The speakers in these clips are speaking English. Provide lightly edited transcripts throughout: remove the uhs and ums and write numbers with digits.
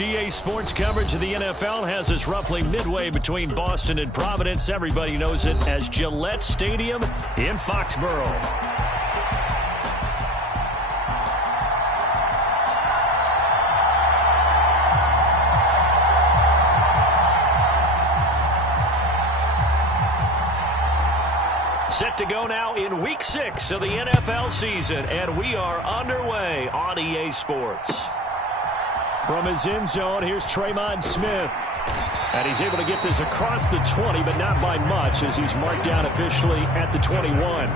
EA Sports coverage of the NFL has us roughly midway between Boston and Providence. Everybody knows it as Gillette Stadium in Foxborough. Set to go now in Week 6 of the NFL season, and we are underway on EA Sports. From his end zone, here's Tremont Smith. And he's able to get this across the 20, but not by much, as he's marked down officially at the 21.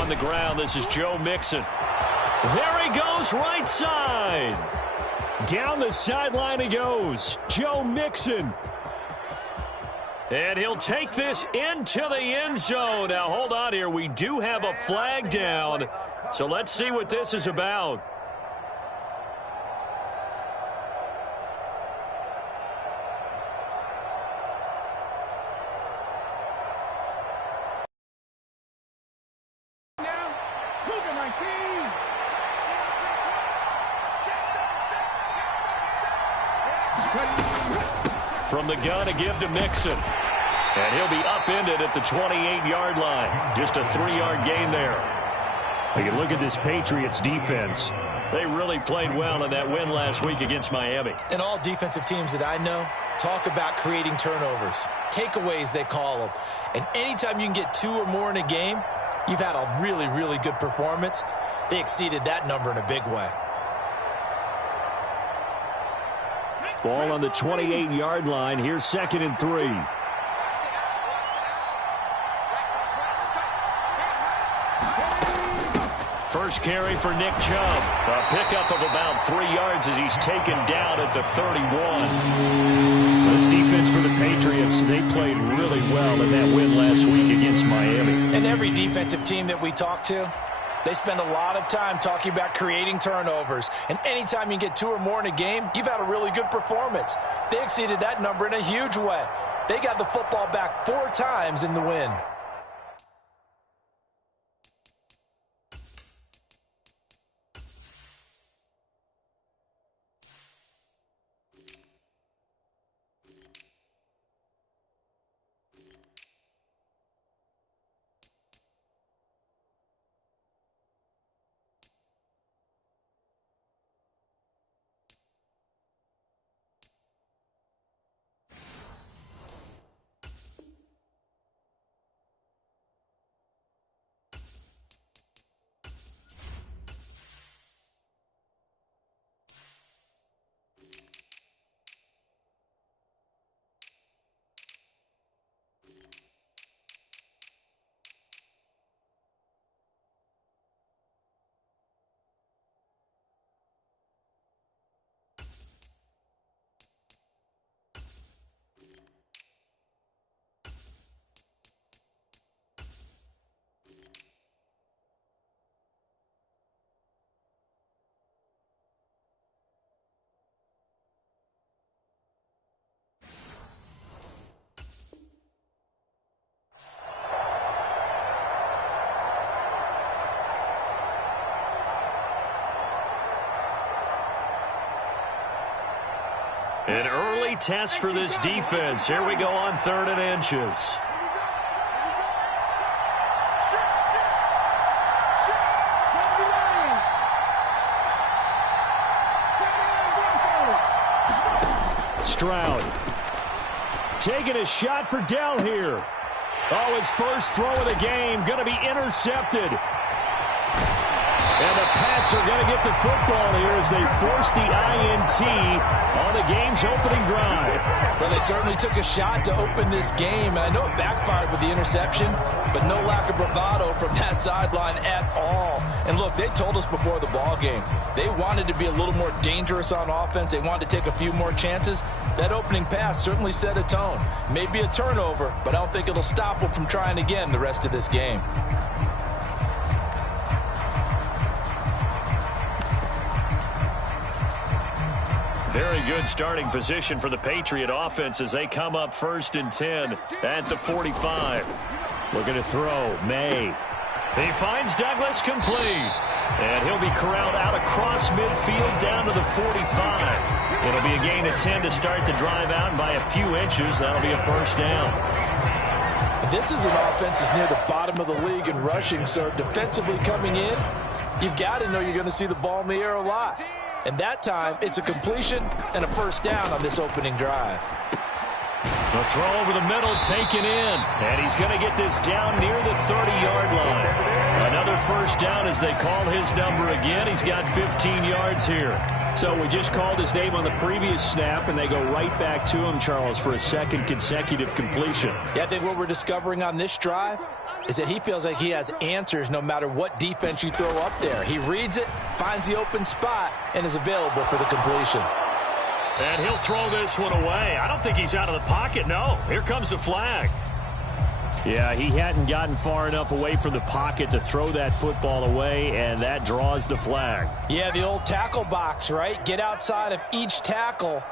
On the ground, this is Joe Mixon. There he goes, right side. Down the sideline he goes. Joe Mixon. And he'll take this into the end zone. Now, hold on here. We do have a flag down. So let's see what this is about. From the gun, a give to Mixon. And he'll be upended at the 28-yard line. Just a 3-yard gain there. We can look at this Patriots defense. They really played well in that win last week against Miami. And all defensive teams that I know talk about creating turnovers. Takeaways, they call them. And anytime you can get 2 or more in a game, you've had a really, really good performance. They exceeded that number in a big way. Ball on the 28-yard line. Here's 2nd and 3. First carry for Nick Chubb. A pickup of about 3 yards as he's taken down at the 31. This defense for the Patriots, they played really well in that win last week against Miami. And every defensive team that we talk to, they spend a lot of time talking about creating turnovers. And anytime you get 2 or more in a game, you've had a really good performance. They exceeded that number in a huge way. They got the football back 4 times in the win. An early test for this defense. Here we go on 3rd and inches. Stroud taking a shot for Dell here. Oh, his first throw of the game going to be intercepted. And the Pats are going to get the football here as they force the INT on the game's opening drive. Well, they certainly took a shot to open this game, and I know it backfired with the interception, but no lack of bravado from that sideline at all. And look, they told us before the ball game, they wanted to be a little more dangerous on offense. They wanted to take a few more chances. That opening pass certainly set a tone. Maybe a turnover, but I don't think it'll stop them from trying again the rest of this game. Very good starting position for the Patriot offense as they come up 1st and 10 at the 45. Looking to throw. May. He finds Douglas complete. And he'll be corralled out across midfield down to the 45. It'll be a gain of 10 to start the drive out, and by a few inches, that'll be a first down. This is an offense that's near the bottom of the league in rushing, so defensively coming in, you've got to know you're going to see the ball in the air a lot. And that time, it's a completion and a first down on this opening drive. The throw over the middle taken in. And he's going to get this down near the 30-yard line. Another first down as they call his number again. He's got 15 yards here. So we just called his name on the previous snap, and they go right back to him, Charles, for a second consecutive completion. Yeah, I think what we're discovering on this drive is that he feels like he has answers no matter what defense you throw up there. He reads it, finds the open spot, and is available for the completion. And he'll throw this one away. I don't think he's out of the pocket, no. Here comes the flag. Yeah, he hadn't gotten far enough away from the pocket to throw that football away, and that draws the flag. Yeah, the old tackle box, right? Get outside of each tackle,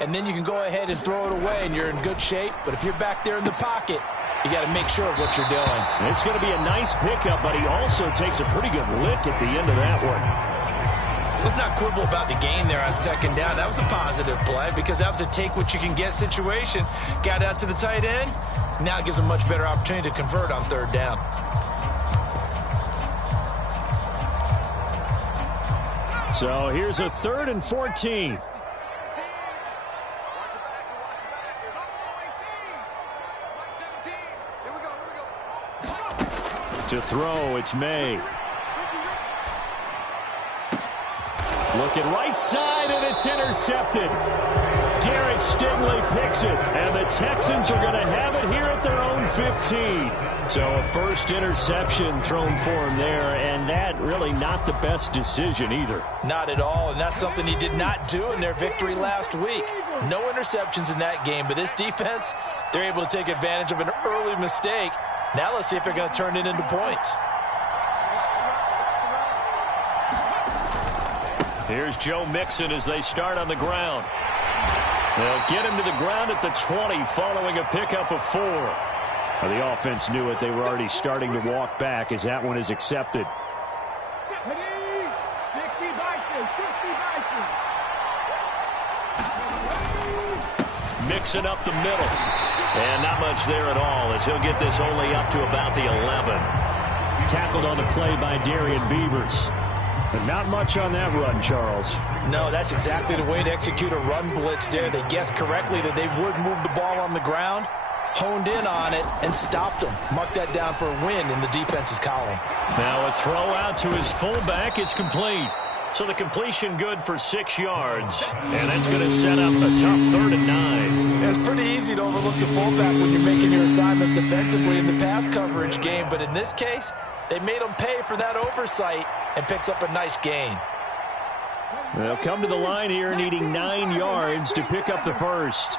and then you can go ahead and throw it away, and you're in good shape. But if you're back there in the pocket, you got to make sure of what you're doing. It's going to be a nice pickup, but he also takes a pretty good lick at the end of that one. Let's not quibble about the gain there on 2nd down. That was a positive play because that was a take-what-you-can-get situation. Got out to the tight end. Now it gives a much better opportunity to convert on 3rd down. So here's a 3rd and 14. To throw, it's May. Looking right side, and it's intercepted. Derek Stingley picks it, and the Texans are going to have it here at their own 15. So a first interception thrown for him there, and that really not the best decision either. Not at all, and that's something he did not do in their victory last week. No interceptions in that game, but this defense, they're able to take advantage of an early mistake. Now let's see if they're going to turn it into points. Here's Joe Mixon as they start on the ground. They'll get him to the ground at the 20 following a pickup of 4. Well, the offense knew it. They were already starting to walk back as that one is accepted. Mixon up the middle. And not much there at all as he'll get this only up to about the 11. Tackled on the play by Darian Beavers. But not much on that run, Charles. No, that's exactly the way to execute a run blitz there. They guessed correctly that they would move the ball on the ground, honed in on it, and stopped them. Mark that down for a win in the defense's column. Now a throw out to his fullback is complete. So the completion good for 6 yards. And that's going to set up a tough 3rd and 9. It's pretty easy to overlook the fullback when you're making your assignments defensively in the pass coverage game. But in this case, they made him pay for that oversight and picks up a nice gain. They'll come to the line here needing 9 yards to pick up the first.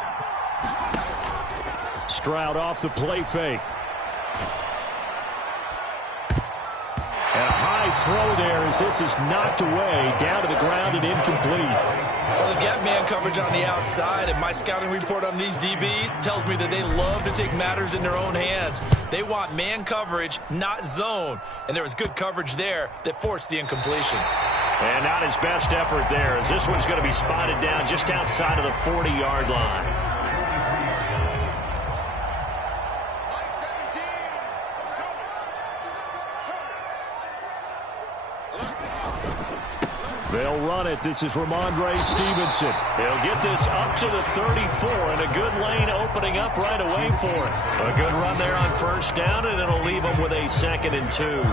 Stroud off the play fake. And a high throw there as this is knocked away, down to the ground and incomplete. Well, they've got man coverage on the outside, and my scouting report on these DBs tells me that they love to take matters in their own hands. They want man coverage, not zone. And there was good coverage there that forced the incompletion. And not his best effort there, as this one's going to be spotted down just outside of the 40-yard line. They'll run it. This is Ramondre Stevenson. He'll get this up to the 34, and a good lane opening up right away for it. A good run there on 1st down, and it'll leave them with a 2nd and 2.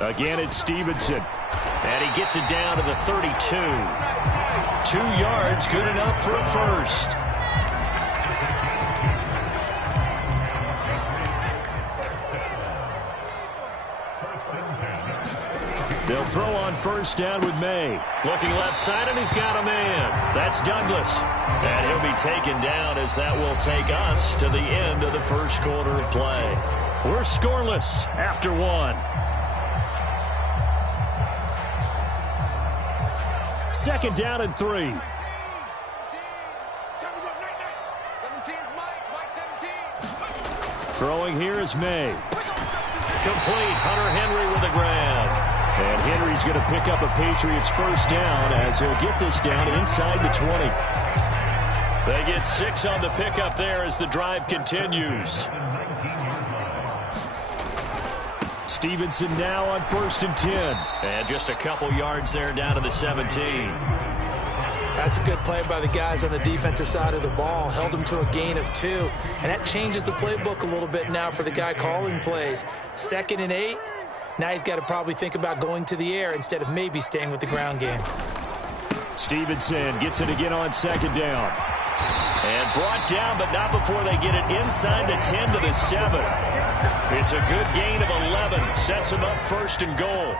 Again, it's Stevenson. And he gets it down to the 32. 2 yards, good enough for a first. They'll throw on first down with May. Looking left side, and he's got a man. That's Douglas. And he'll be taken down as that will take us to the end of the first quarter of play. We're scoreless after 1. Second down and 3. Throwing here is May. Complete. Hunter Henry with a grab. And Henry's going to pick up a Patriots first down as he'll get this down inside the 20. They get 6 on the pickup there as the drive continues. Stevenson now on 1st and 10. And just a couple yards there down to the 17. That's a good play by the guys on the defensive side of the ball. Held them to a gain of 2. And that changes the playbook a little bit now for the guy calling plays. 2nd and 8. Now he's got to probably think about going to the air instead of maybe staying with the ground game. Stevenson gets it again on 2nd down. And brought down, but not before they get it inside the 10 to the 7. It's a good gain of 11. Sets him up 1st and goal.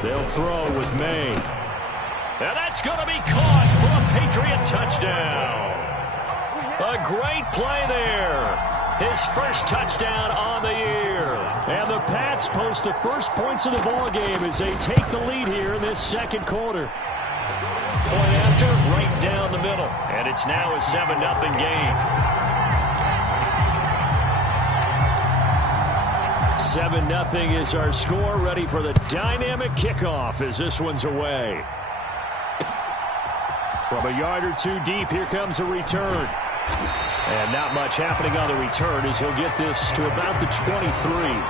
They'll throw with May. And that's going to be caught for a Patriot touchdown. A great play there. His first touchdown on the year. And the Pats post the first points of the ball game as they take the lead here in this second quarter. Point after, right down the middle. And it's now a 7-0 game. 7-0 is our score. Ready for the dynamic kickoff as this one's away. From a yard or 2 deep, here comes a return. And not much happening on the return as he'll get this to about the 23.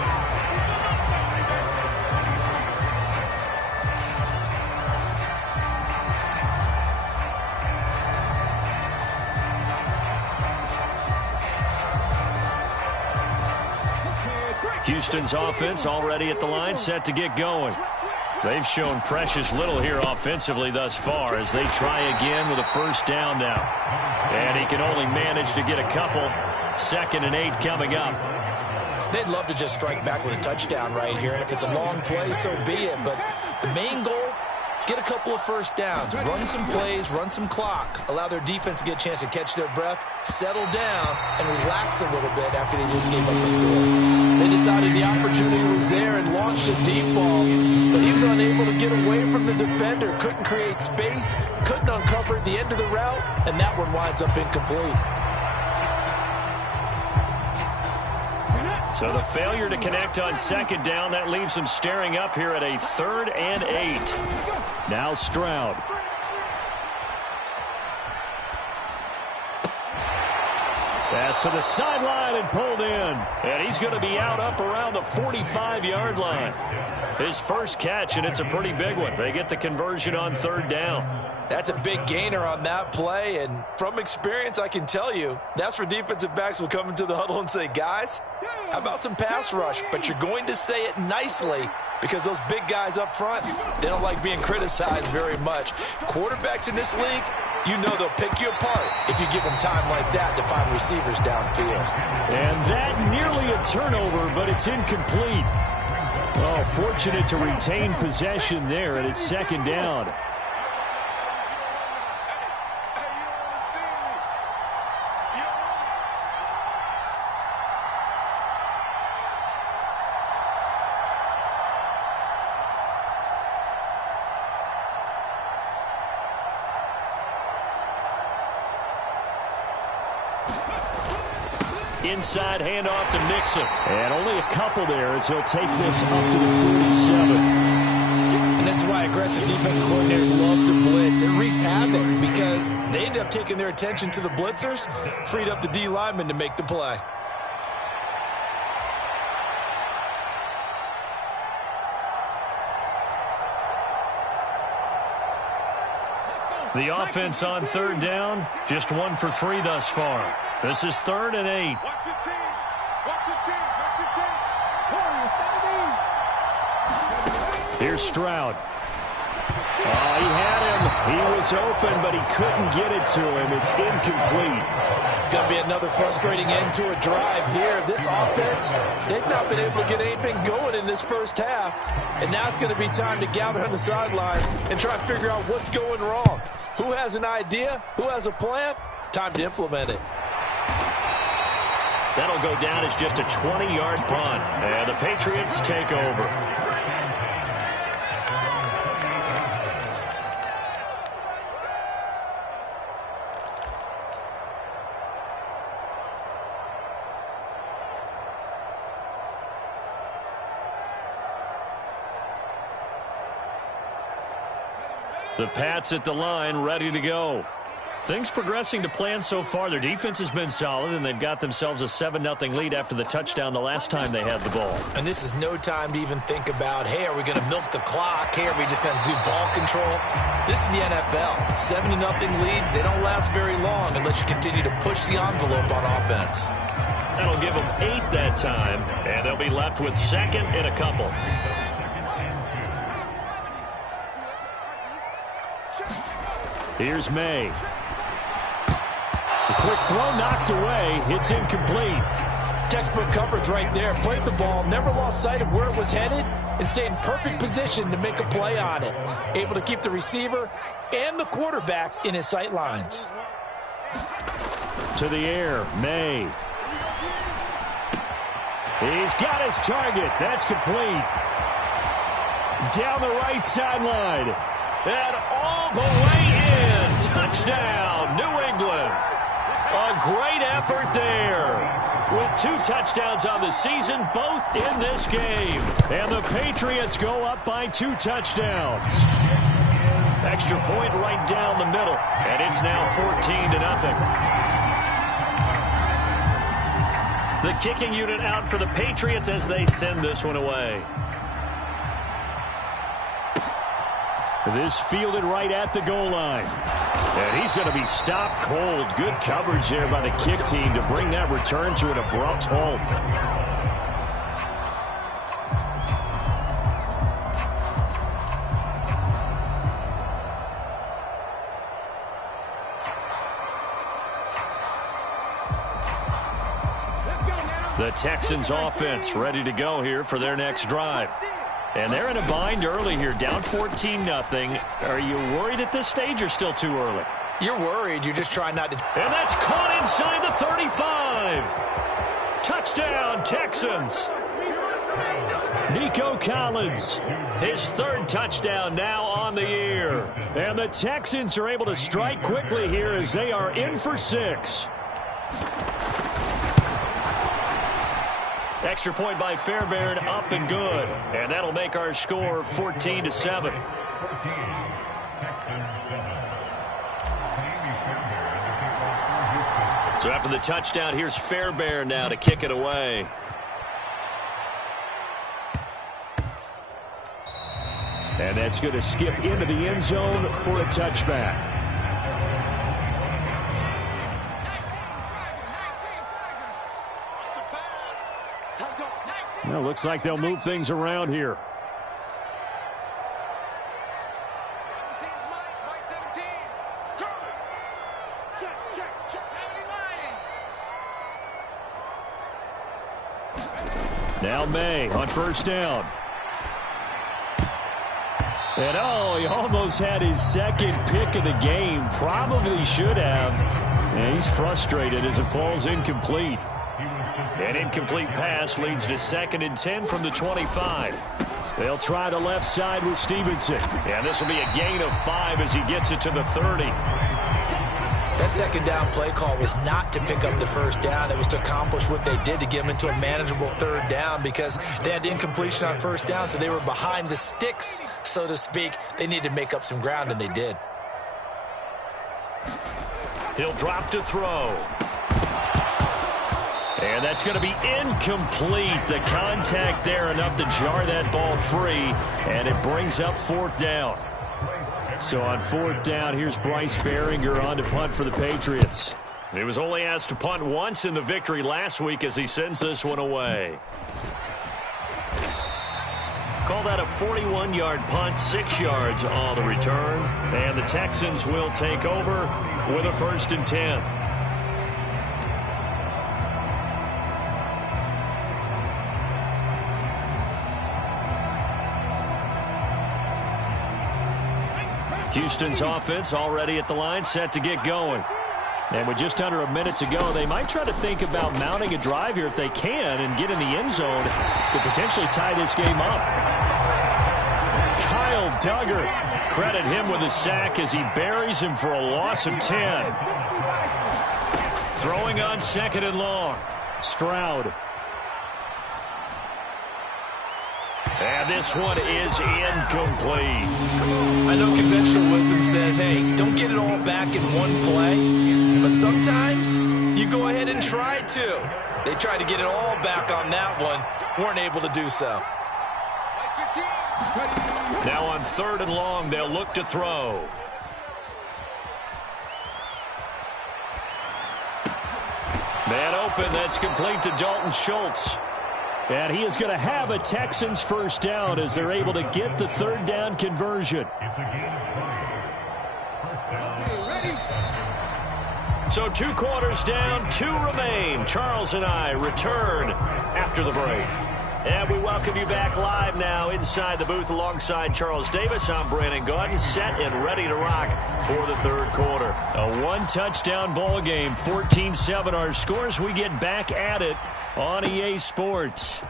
Houston's offense already at the line, set to get going. They've shown precious little here offensively thus far as they try again with a first down now. And he can only manage to get a couple. 2nd and 8 coming up. They'd love to just strike back with a touchdown right here. And if it's a long play, so be it. But the main goal, get a couple of first downs. Run some plays, run some clock. Allow their defense to get a chance to catch their breath, settle down, and relax a little bit after they just gave up a score. They decided the opportunity was there and launched a deep ball, but he was unable to get away from the defender. Couldn't create space, couldn't uncover at the end of the route, and that one winds up incomplete. So the failure to connect on 2nd down, that leaves them staring up here at a 3rd and 8. Now Stroud. Pass to the sideline and pulled in. And he's going to be out up around the 45-yard line. His first catch, and it's a pretty big one. They get the conversion on 3rd down. That's a big gainer on that play, and from experience, I can tell you, that's where defensive backs will come into the huddle and say, guys, how about some pass rush? But you're going to say it nicely because those big guys up front, they don't like being criticized very much. Quarterbacks in this league, you know they'll pick you apart if you give them time like that to find receivers downfield. And that nearly a turnover, but it's incomplete. Oh, fortunate to retain possession there, and it's 2nd down. Inside handoff to Mixon. And only a couple there as he'll take this up to the 47. And this is why aggressive defensive coordinators love to blitz. It wreaks havoc because they end up taking their attention to the blitzers, freed up the D lineman to make the play. The offense on 3rd down, just 1 for 3 thus far. This is 3rd and 8. Watch the team. Watch the team. Watch the team. Here's Stroud. Oh, he had him. He was open, but he couldn't get it to him. It's incomplete. It's going to be another frustrating end to a drive here. This offense, they've not been able to get anything going in this first half. And now it's going to be time to gather on the sideline and try to figure out what's going wrong. Who has an idea? Who has a plan? Time to implement it. That'll go down as just a 20-yard punt. And the Patriots take over. The Pats at the line, ready to go. Things progressing to plan so far. Their defense has been solid, and they've got themselves a 7-0 lead after the touchdown the last time they had the ball. And this is no time to even think about, hey, are we going to milk the clock? Hey, are we just going to do ball control? This is the NFL. 7-0 leads, they don't last very long unless you continue to push the envelope on offense. That'll give them 8 that time, and they'll be left with 2nd and a couple. Here's May. The quick throw knocked away. It's incomplete. Textbook coverage right there. Played the ball, never lost sight of where it was headed, and stayed in perfect position to make a play on it. Able to keep the receiver and the quarterback in his sight lines. To the air, May. He's got his target. That's complete. Down the right sideline. And all the way in. Touchdown, New England. A great effort there. With 2 touchdowns on the season, both in this game. And the Patriots go up by 2 touchdowns. Extra point right down the middle. And it's now 14-0. The kicking unit out for the Patriots as they send this one away. This fielded right at the goal line. And he's going to be stopped cold. Good coverage there by the kick team to bring that return to an abrupt halt. The Texans offense ready to go here for their next drive. And they're in a bind early here, down 14-0. Are you worried at this stage or still too early? You're worried. You're just trying not to. And that's caught inside the 35. Touchdown, Texans. Nico Collins, his 3rd touchdown now on the year. And the Texans are able to strike quickly here as they are in for 6. Extra point by Fairbairn, up and good. And that'll make our score 14-7. So after the touchdown, here's Fairbairn now to kick it away. And that's going to skip into the end zone for a touchback. Well, looks like they'll move things around here. Now May on 1st down. And he almost had his 2nd pick of the game. Probably should have. And he's frustrated as it falls incomplete. An incomplete pass leads to 2nd and 10 from the 25. They'll try the left side with Stevenson. And this will be a gain of 5 as he gets it to the 30. That 2nd down play call was not to pick up the 1st down. It was to accomplish what they did to get them into a manageable 3rd down because they had incompletion on 1st down, so they were behind the sticks, so to speak. They needed to make up some ground, and they did. He'll drop to throw. And that's going to be incomplete. The contact there enough to jar that ball free, and it brings up 4th down. So on 4th down, here's Bryce Behringer on to punt for the Patriots. He was only asked to punt once in the victory last week as he sends this one away. Call that a 41-yard punt, 6 yards on the return. And the Texans will take over with a 1st and 10. Houston's offense already at the line, set to get going. And with just under a minute to go, they might try to think about mounting a drive here if they can and get in the end zone to potentially tie this game up. Kyle Duggar, credit him with a sack as he buries him for a loss of 10. Throwing on 2nd and long. Stroud. And this one is incomplete. I know conventional wisdom says, hey, don't get it all back in one play. But sometimes you go ahead and try to. They tried to get it all back on that one. Weren't able to do so. Now on 3rd and long, they'll look to throw. Man open, that's complete to Dalton Schultz. And he is going to have a Texans 1st down as they're able to get the 3rd down conversion. So 2 quarters down, 2 remain. Charles and I return after the break. And we welcome you back live now inside the booth alongside Charles Davis. I'm Brandon Gaudin, set and ready to rock for the 3rd quarter. A 1-touchdown ball game, 14-7 our scores. We get back at it on EA Sports.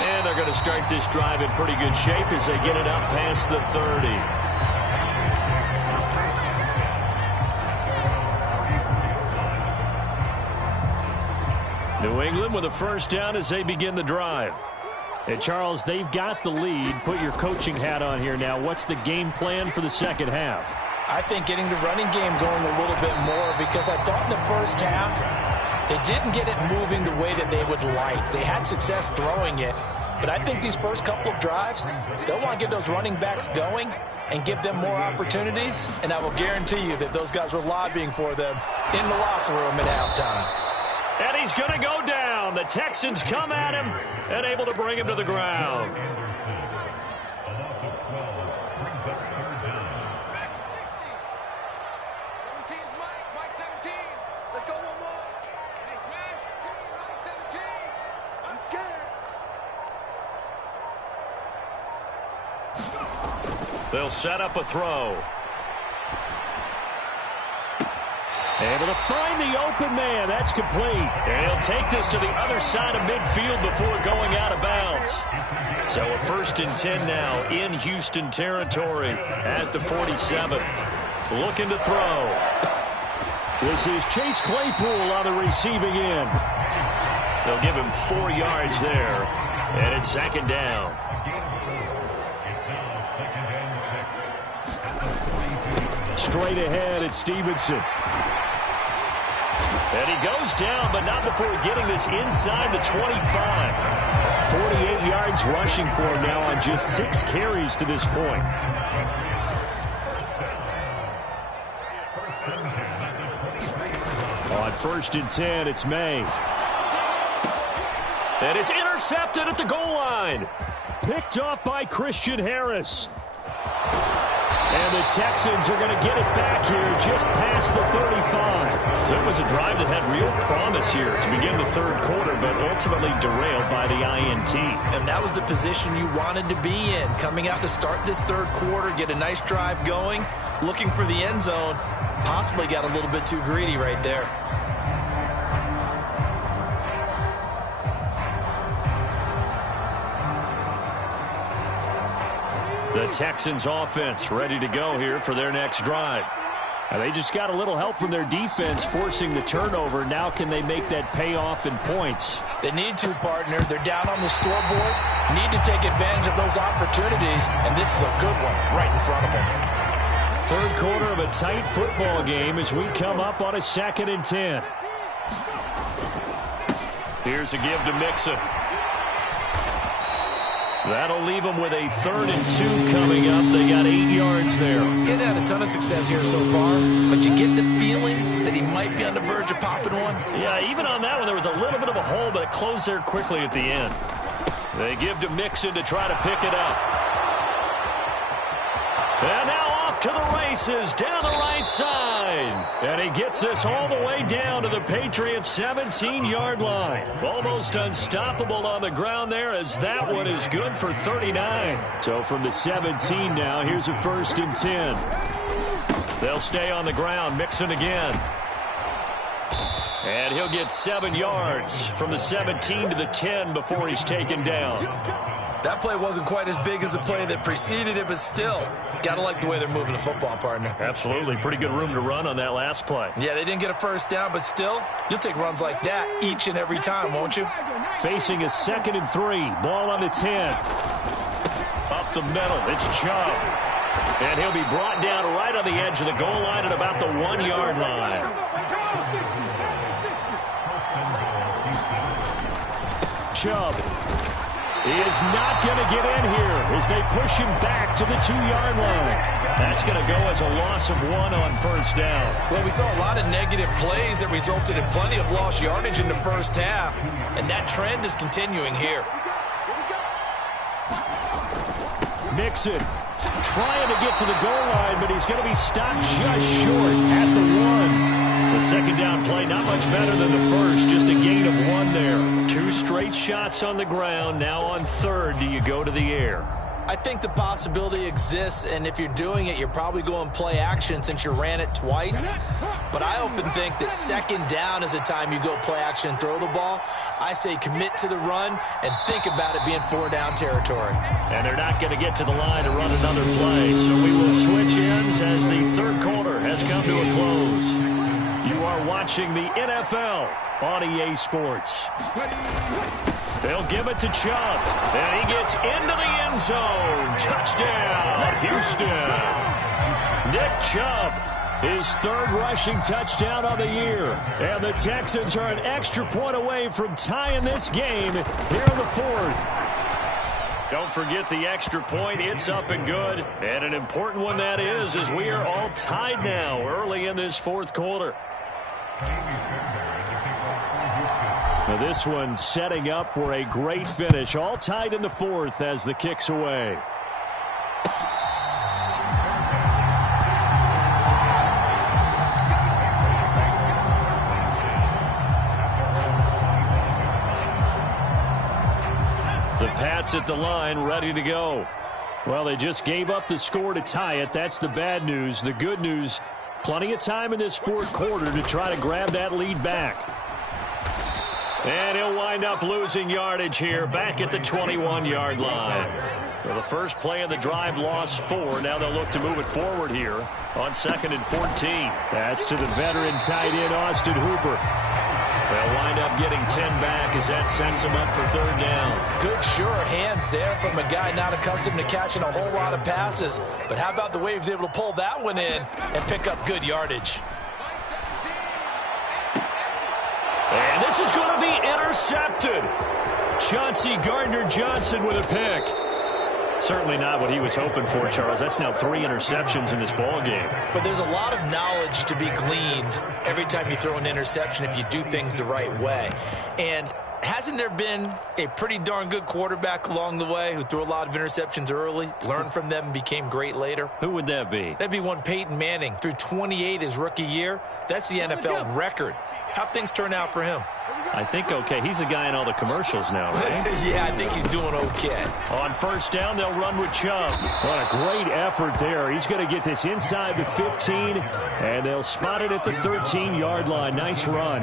And they're going to start this drive in pretty good shape as they get it up past the 30. New England with a 1st down as they begin the drive. And Charles, they've got the lead. Put your coaching hat on here now. What's the game plan for the 2nd half? I think getting the running game going a little bit more, because I thought in the 1st half they didn't get it moving the way that they would like. They had success throwing it, but I think these first couple of drives, they'll want to get those running backs going and give them more opportunities, and I will guarantee you that those guys were lobbying for them in the locker room at halftime. And he's going to go down. The Texans come at him and able to bring him to the ground. They'll set up a throw. Able to find the open man. That's complete. And he'll take this to the other side of midfield before going out of bounds. So a 1st and 10 now in Houston territory at the 47. Looking to throw. This is Chase Claypool on the receiving end. They'll give him 4 yards there. And it's 2nd down. Straight ahead, it's Stevenson. And he goes down, but not before getting this inside the 25. 48 yards rushing for him now on just 6 carries to this point. On 1st and 10, it's May. And it's intercepted at the goal line. Picked off by Christian Harris. And the Texans are going to get it back here just past the 35. So it was a drive that had real promise here to begin the 3rd quarter, but ultimately derailed by the INT. And that was the position you wanted to be in. Coming out to start this 3rd quarter, get a nice drive going, looking for the end zone. Possibly got a little bit too greedy right there. The Texans offense ready to go here for their next drive. Now they just got a little help from their defense forcing the turnover. Now can they make that pay off in points? They need to, partner. They're down on the scoreboard. Need to take advantage of those opportunities, and this is a good one right in front of them. 3rd quarter of a tight football game as we come up on a 2nd and 10. Here's a give to Mixon. That'll leave them with a 3rd and 2 coming up. They got 8 yards there. Getting had a ton of success here so far, but you get the feeling that he might be on the verge of popping one. Yeah, even on that one, there was a little bit of a hole, but it closed there quickly at the end. They give to Mixon to try to pick it up. And now off to the races down the right side. And he gets this all the way down to the Patriots' 17-yard line. Almost unstoppable on the ground there, as that one is good for 39. So from the 17 now, here's a 1st and 10. They'll stay on the ground. Mixon again. And he'll get 7 yards from the 17 to the 10 before he's taken down. That play wasn't quite as big as the play that preceded it, but still, got to like the way they're moving the football, partner. Absolutely. Pretty good room to run on that last play. Yeah, they didn't get a 1st down, but still, you'll take runs like that each and every time, won't you? Facing a 2nd and 3. Ball on the 10. Up the middle. It's Chubb. And he'll be brought down right on the edge of the goal line at about the 1-yard line. Chubb is not going to get in here as they push him back to the 2-yard line. That's going to go as a loss of 1 on 1st down. Well, we saw a lot of negative plays that resulted in plenty of lost yardage in the 1st half, and that trend is continuing here. Mixon trying to get to the goal line, but he's going to be stopped just short at the 1. The 2nd down play, not much better than the 1st, just a gain of 1 there. 2 straight shots on the ground. Now on 3rd, do you go to the air? I think the possibility exists, and if you're doing it, you're probably going play action since you ran it twice. But I often think that 2nd down is a time you go play action and throw the ball. I say commit to the run and think about it being 4-down territory. And they're not going to get to the line to run another play, so we will switch ends as the 3rd quarter has come to a close. You are watching the NFL on EA Sports. They'll give it to Chubb, and he gets into the end zone. Touchdown, Houston. Nick Chubb, his 3rd rushing touchdown of the year. And the Texans are an extra point away from tying this game here in the 4th. Don't forget the extra point. It's up and good. And an important one that is, as we are all tied now early in this 4th quarter. Now this one setting up for a great finish. All tied in the 4th as the kick's away. The Pats at the line, ready to go. Well, they just gave up the score to tie it. That's the bad news. The good news, plenty of time in this 4th quarter to try to grab that lead back. And he'll wind up losing yardage here back at the 21-yard line. Well, the first play of the drive lost 4. Now they'll look to move it forward here on 2nd and 14. That's to the veteran tight end, Austin Hooper. They'll wind up getting 10 back as that sets him up for 3rd down. Good, sure hands there from a guy not accustomed to catching a whole lot of passes. But how about the way he was able to pull that one in and pick up good yardage? And this is going to be intercepted. Chauncey Gardner-Johnson with a pick. Certainly not what he was hoping for, Charles. That's now 3 interceptions in this ball game. But there's a lot of knowledge to be gleaned every time you throw an interception if you do things the right way. And hasn't there been a pretty darn good quarterback along the way who threw a lot of interceptions early, learned from them, and became great later? Who would that be? That'd be one Peyton Manning. Threw 28 his rookie year. That's the NFL record. How'd things turn out for him? I think okay. He's the guy in all the commercials now, right? Yeah, I think he's doing okay. On 1st down, they'll run with Chubb. What a great effort there. He's going to get this inside the 15, and they'll spot it at the 13-yard line. Nice run.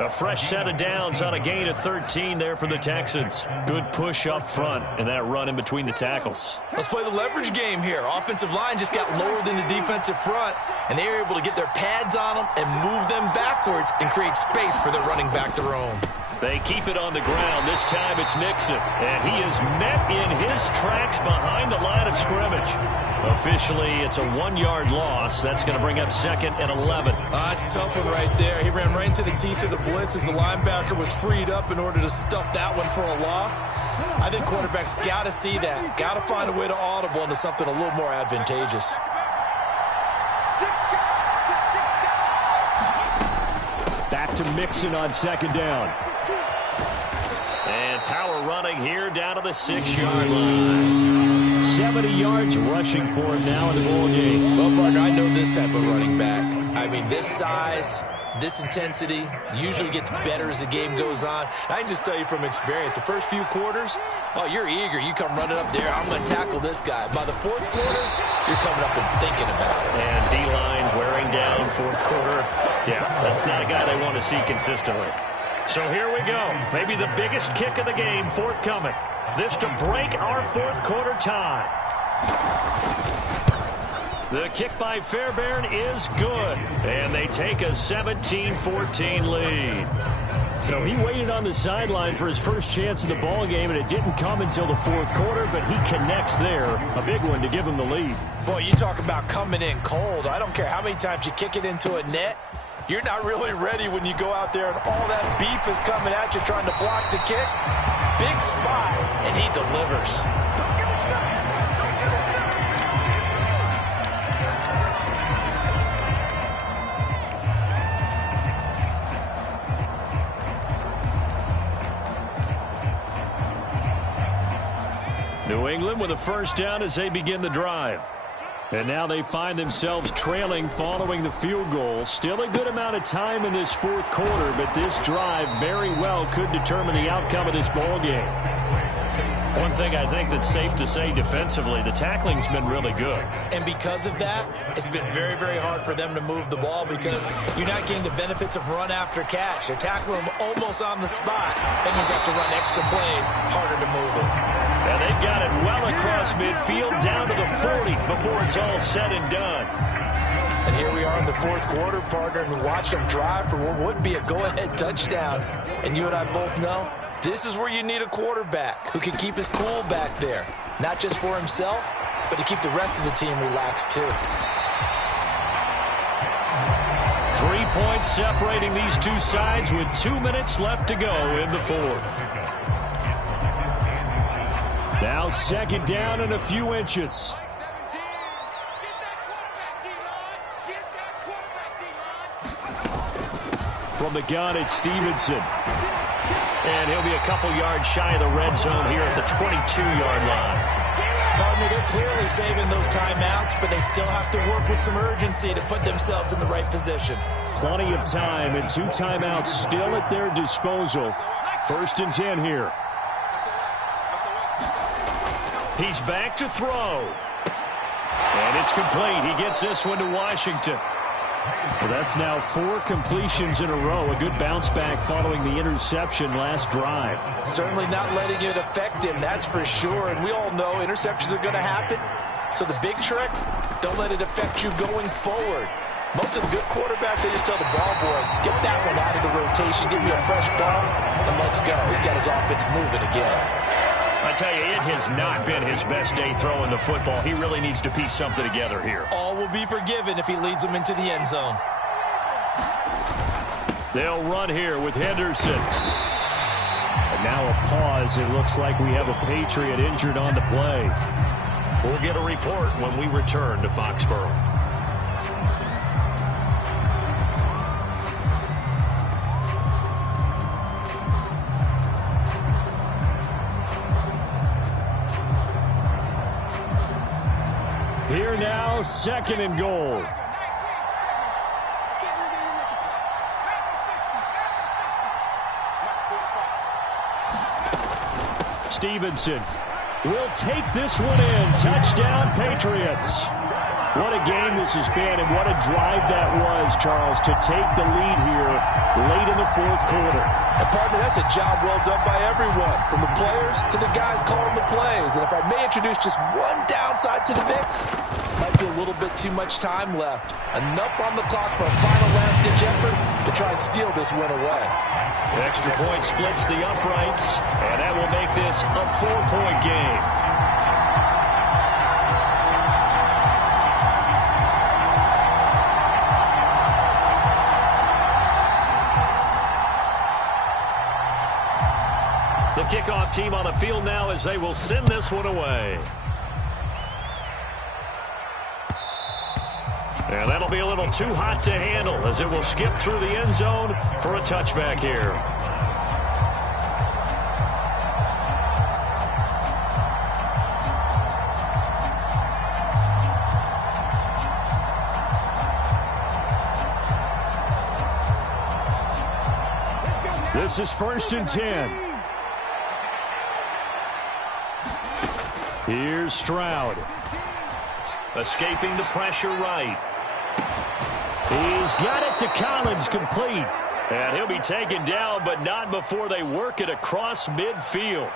A fresh set of downs on a gain of 13 there for the Texans. Good push up front and that run in between the tackles. Let's play the leverage game here. Offensive line just got lower than the defensive front, and they were able to get their pads on them and move them backwards and create space for their running back to roam. They keep it on the ground. This time it's Mixon. And he is met in his tracks behind the line of scrimmage. Officially, it's a 1-yard loss. That's going to bring up 2nd and 11. That's a tough one right there. He ran right into the teeth of the blitz as the linebacker was freed up in order to stuff that one for a loss. I think quarterbacks got to see that. Got to find a way to audible into something a little more advantageous. Back to Mixon on 2nd down. And power running here down to the 6-yard line. 70 yards rushing for him now in the ball game. Well, partner, I know this type of running back. I mean, this size, this intensity usually gets better as the game goes on. I can just tell you from experience, the first few quarters, oh, you're eager. You come running up there, I'm going to tackle this guy. By the 4th quarter, you're coming up and thinking about it. And D-line wearing down 4th quarter. Yeah, that's not a guy they want to see consistently. So here we go. Maybe the biggest kick of the game forthcoming. This to break our 4th quarter tie. The kick by Fairbairn is good. And they take a 17-14 lead. So he waited on the sideline for his first chance in the ball game, and it didn't come until the 4th quarter, but he connects there. A big one to give him the lead. Boy, you talk about coming in cold. I don't care how many times you kick it into a net. You're not really ready when you go out there and all that beef is coming at you trying to block the kick. Big spot, and he delivers. New England with a first down as they begin the drive. And now they find themselves trailing following the field goal. Still a good amount of time in this 4th quarter, but this drive very well could determine the outcome of this ball game. One thing I think that's safe to say defensively, the tackling's been really good. And because of that, it's been very, very hard for them to move the ball because you're not getting the benefits of run after catch. They're tackling them almost on the spot. Then you have to run extra plays, harder to move it. And they've got it well across midfield down to the 40 before it's all said and done. And here we are in the 4th quarter, partner, and watch them drive for what would be a go-ahead touchdown. And you and I both know this is where you need a quarterback who can keep his cool back there. Not just for himself, but to keep the rest of the team relaxed too. 3 points separating these two sides with 2 minutes left to go in the 4th. Now 2nd down and a few inches. From the gun, it's Stevenson. And he'll be a couple yards shy of the red zone here at the 22-yard line. Partner, they're clearly saving those timeouts, but they still have to work with some urgency to put themselves in the right position. Plenty of time and 2 timeouts still at their disposal. 1st and 10 here. He's back to throw. And it's complete. He gets this one to Washington. Well, that's now 4 completions in a row. A good bounce back following the interception last drive. Certainly not letting it affect him, that's for sure. And we all know interceptions are going to happen. So the big trick, don't let it affect you going forward. Most of the good quarterbacks, they just tell the ball boy, get that one out of the rotation, give me a fresh ball, and let's go. He's got his offense moving again. I tell you, it has not been his best day throwing the football. He really needs to piece something together here. All will be forgiven if he leads them into the end zone. They'll run here with Henderson. And now a pause. It looks like we have a Patriot injured on the play. We'll get a report when we return to Foxborough. Here now, 2nd and goal. Stevenson will take this one in. Touchdown, Patriots. What a game this has been, and what a drive that was, Charles, to take the lead here late in the fourth quarter. And partner, that's a job well done by everyone, from the players to the guys calling the plays. And if I may introduce just one downside to the mix, might be a little bit too much time left. Enough on the clock for a final last-ditch effort to try and steal this win away. The extra point splits the uprights, and that will make this a 4-point game. The kickoff team on the field now as they will send this one away. And that'll be a little too hot to handle as it will skip through the end zone for a touchback here. This is 1st and 10. Here's Stroud. Escaping the pressure right. He's got it to Collins, complete. And he'll be taken down, but not before they work it across midfield.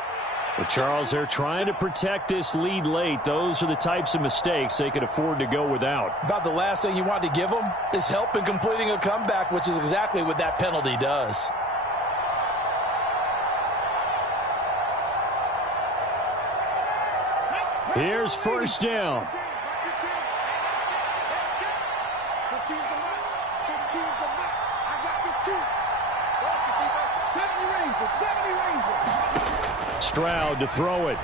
Well, Charles, they're trying to protect this lead late. Those are the types of mistakes they could afford to go without. About the last thing you want to give them is help in completing a comeback, which is exactly what that penalty does. Here's 1st down. 15's the mark. 15's the mark. I got 15. 70 Rangers. Stroud to throw it.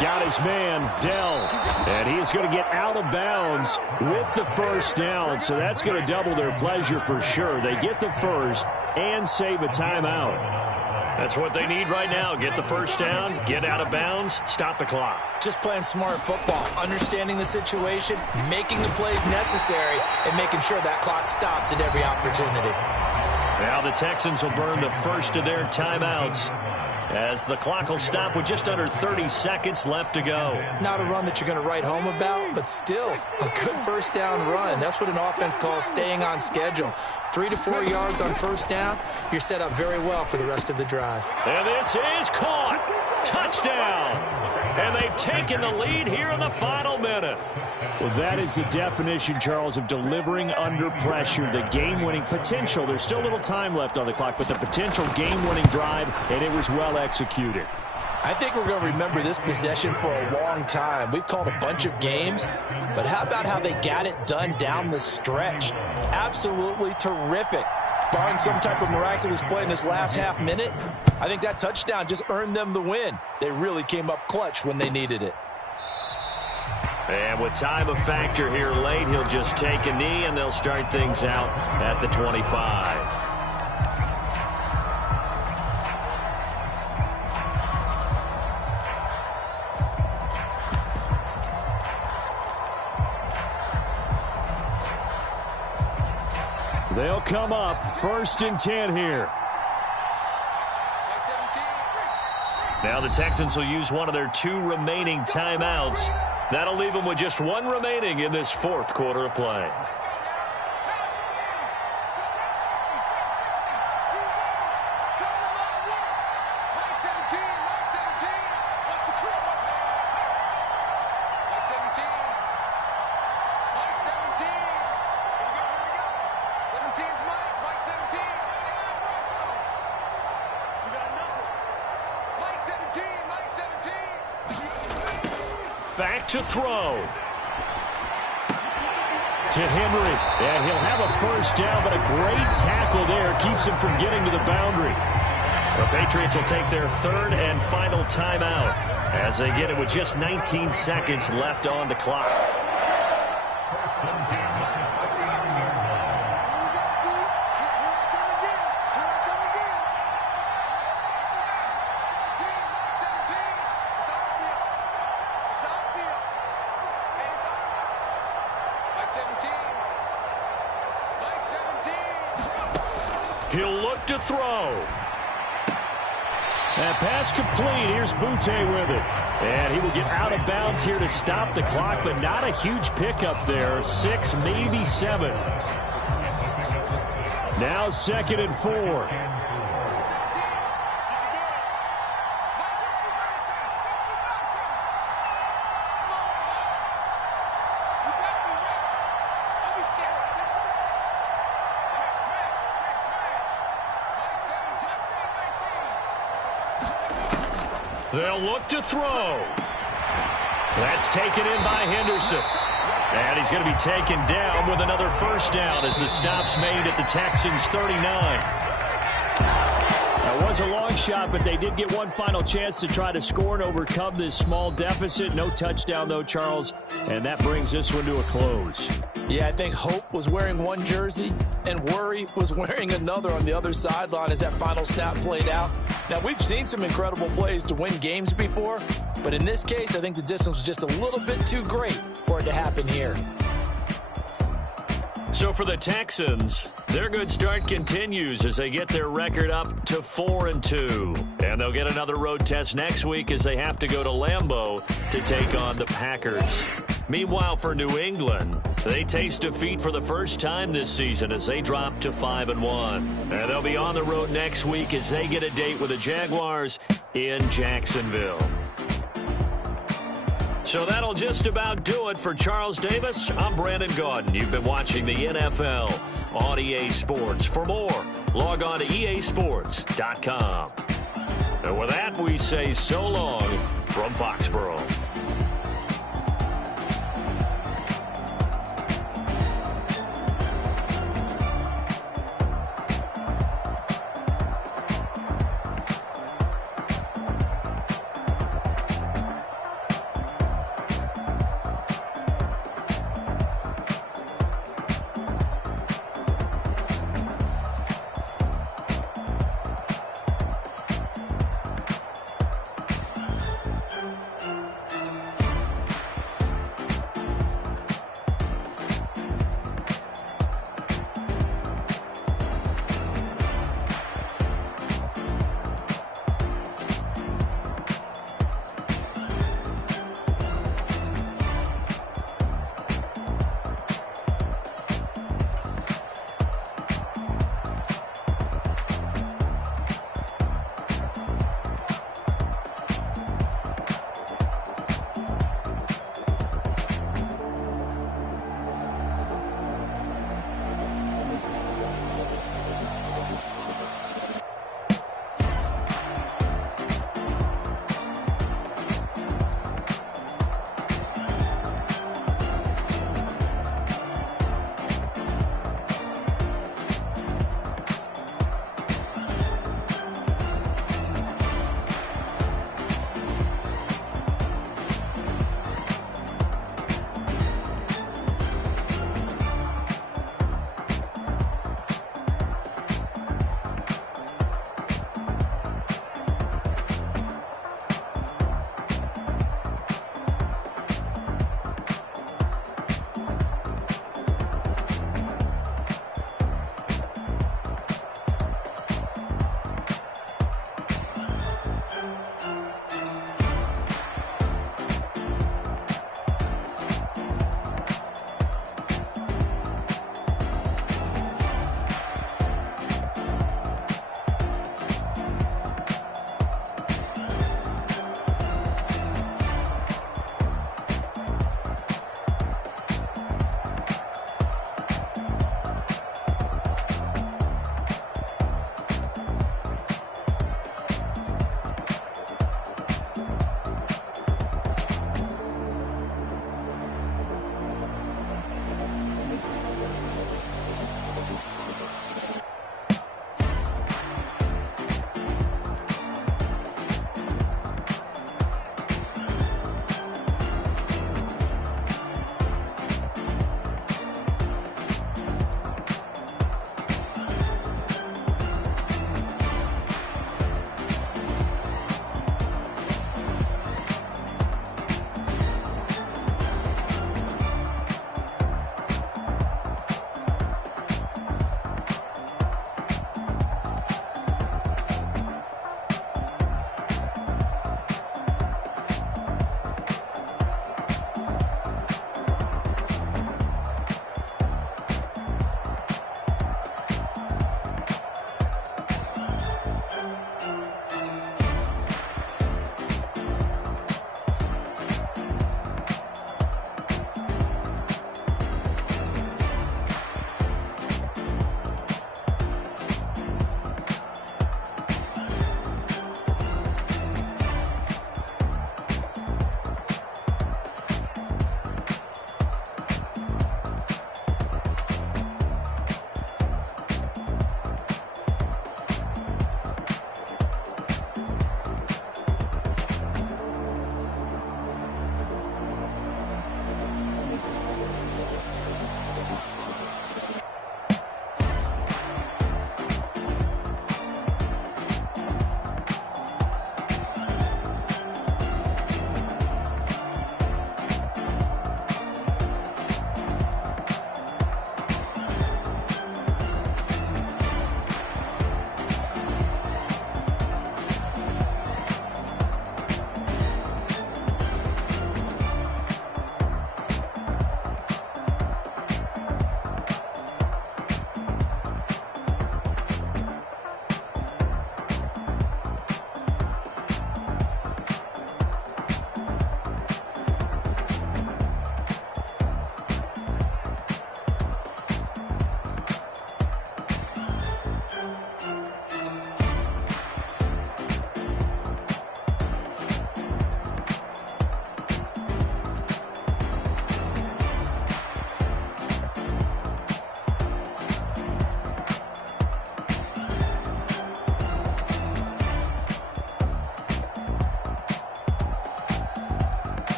Got his man, Dell. And he is going to get out of bounds with the 1st down. So that's going to double their pleasure for sure. They get the 1st and save a timeout. That's what they need right now. Get the 1st down, get out of bounds, stop the clock. Just playing smart football, understanding the situation, making the plays necessary, and making sure that clock stops at every opportunity. Now the Texans will burn the first of their timeouts as the clock will stop with just under 30 seconds left to go. Not a run that you're going to write home about, but still a good 1st down run. That's what an offense calls staying on schedule. 3 to 4 yards on 1st down, you're set up very well for the rest of the drive. And this is caught. Touchdown. And they've taken the lead here in the final minute. Well, that is the definition, Charles, of delivering under pressure. The game-winning potential. There's still a little time left on the clock, but the potential game-winning drive, and it was well executed. I think we're going to remember this possession for a long time. We've called a bunch of games, but how about how they got it done down the stretch? Absolutely terrific. Barring some type of miraculous play in this last half minute, I think that touchdown just earned them the win. They really came up clutch when they needed it. And with time a factor here late, he'll just take a knee, and they'll start things out at the 25. They'll come up 1st and 10 here. Now the Texans will use one of their 2 remaining timeouts. That'll leave them with just 1 remaining in this 4th quarter of play. Back to throw. To Henry. And he'll have a 1st down, but a great tackle there keeps him from getting to the boundary. The Patriots will take their 3rd and final timeout as they get it with just 19 seconds left on the clock. He'll look to throw. That pass complete. Here's Butte with it. And he will get out of bounds here to stop the clock, but not a huge pickup there. 6, maybe 7. Now 2nd and 4. They'll look to throw. That's taken in by Henderson. And he's going to be taken down with another first down as the stop's made at the Texans' 39. That was a long shot, but they did get one final chance to try to score and overcome this small deficit. No touchdown, though, Charles. And that brings this one to a close. Yeah, I think Hope was wearing one jersey and Worry was wearing another on the other sideline as that final snap played out. Now, we've seen some incredible plays to win games before, but in this case, I think the distance was just a little bit too great for it to happen here. So for the Texans, their good start continues as they get their record up to 4-2. And they'll get another road test next week as they have to go to Lambeau to take on the Packers. Meanwhile, for New England, they taste defeat for the first time this season as they drop to 5-1. And they'll be on the road next week as they get a date with the Jaguars in Jacksonville. So that'll just about do it for Charles Davis. I'm Brandon Gaudin. You've been watching the NFL on EA Sports. For more, log on to easports.com. And with that, we say so long from Foxborough.